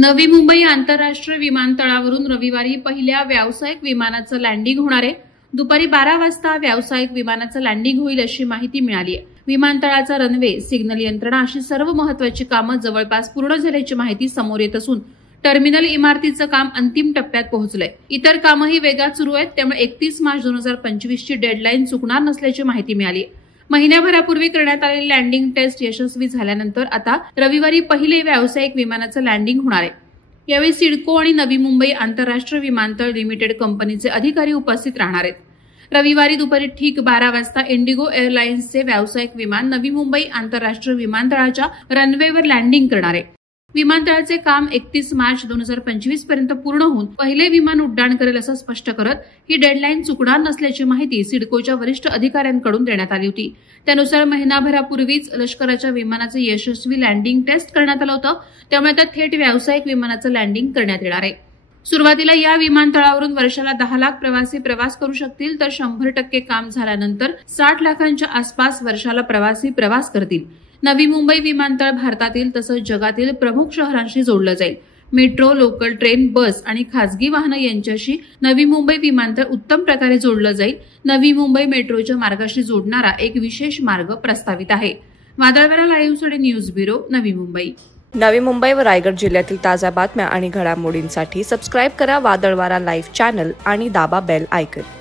नवी मुंबई आंतरराष्ट्रीय विमानतळावरून रविवारी पहिल्या व्यावसायिक विमानाचं लँडिंग होणार आहे। दुपारी 12 वाजता व्यावसायिक विमानाचं लँडिंग होईल अशी माहिती मिळाली आहे। विमानतळाचा रनवे, सिग्नल यंत्रणा अशी सर्व महत्त्वाची कामं जवळपास पूर्ण झाल्याची माहिती समोर येत असून टर्मिनल इमारतीचं काम अंतिम टप्प्यात पोहोचलंय। इतर कामंही वेगात सुरू आहेत, त्यामुळे 31 मार्च 2025 ची डेडलाईन चुकणार नसल्याची माहिती मिळाली आहे। महिन्याभरापूर्वी करण्यात आलेली लँडिंग टेस्ट यशस्वी झाल्यानंतर आता रविवारी पहिले व्यावसायिक विमानाचं लँडिंग होणार आहे। यावेळी सिडको आणि नवी मुंबई आंतरराष्ट्रीय विमानतळ लिमिटेड कंपनीचे अधिकारी उपस्थित राहणार आहेत। रविवारी दुपारी ठीक 12 वाजता इंडिगो एअरलाइन्सचे व्यावसायिक विमान नवी मुंबई आंतरराष्ट्रीय विमानतळाच्या रनवेवर लँडिंग करणार आहे। विमानतळाचे काम 31 मार्च 2025 पर्यंत पूर्ण होऊन पहिले विमान उड्डाण करेल असं स्पष्ट करत ही डेडलाईन चुकणार नसल्याची माहिती सिडकोच्या वरिष्ठ अधिकाऱ्यांकडून देण्यात आली होती। त्यानुसार महिनाभरापूर्वीच लष्कराच्या विमानाचे यशस्वी लँडिंग टेस्ट करण्यात आलं होतं, त्यामुळे आता थेट व्यावसायिक विमानाचं लँडिंग करण्यात येणार आहे। सुरुवातीला या विमानतळावरून वर्षाला 10 लाख प्रवासी प्रवास करू शकतील, तर 100% काम झाल्यानंतर 60 लाखांच्या आसपास वर्षाला प्रवासी प्रवास करतील। नवी मुंबई विमानतळ भारतातील तसंच जगातील प्रमुख शहरांशी जोडलं जाईल। मेट्रो, लोकल ट्रेन, बस आणि खासगी वाहनं यांच्याशी नवी मुंबई विमानतळ उत्तम प्रकारे जोडलं जाईल। नवी मुंबई मेट्रोच्या मार्गाशी जोडणारा एक विशेष मार्ग प्रस्तावित आहे। वादळवारा लाईव्हसाठी न्यूज ब्युरो, नवी मुंबई। नवी मुंबई व रायगड जिल्ह्यातील ताज्या बातम्या आणि घडामोडींसाठी सबस्क्राईब करा वादळवारा लाईव्ह चॅनल आणि दाबा बेल आयकॉन।